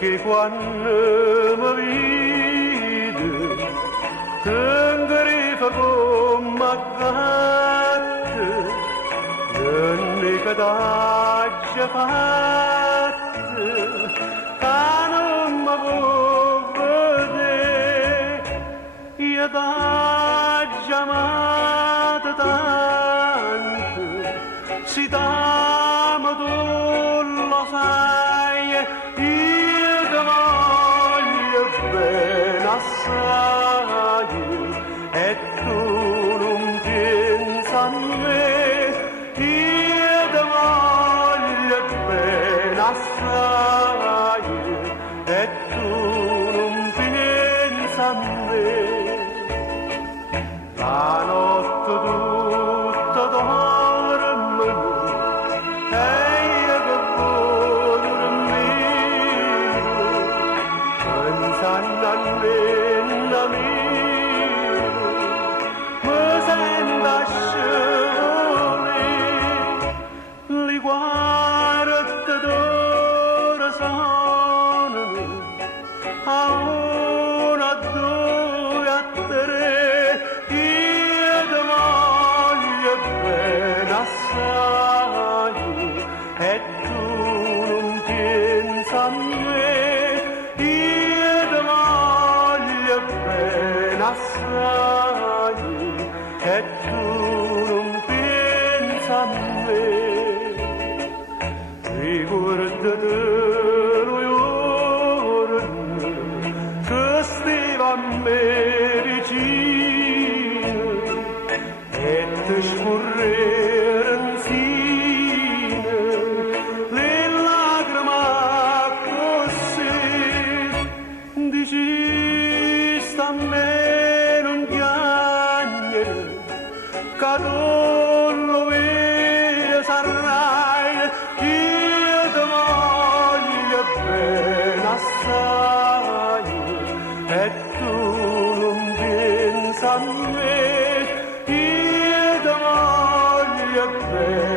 che quando mi vede t'ingrifa come a gatto non ne cadaggia fatta che non mi può vedere io t'aggia amata tanto si t'amo tu lo sai io ti voglio bene assai e tu non pensa a me io ti voglio bene assai e tu non pensa a me la notte tutta dorme e io che voglio dormire pensando a nonna mia mi sento scivolare li guardo d'ora sono a uno, a due, a tre io ti voglio bene assai e tu non pensa a me io ti voglio bene assai e tu non pensa a me ricordati lui che stava a me vicino e ti scorrere insieme le lacrime così dici sta a me non piangere che tu lo vedi sarai io ti voglio bene assai e tu non pensa a me io ti voglio bene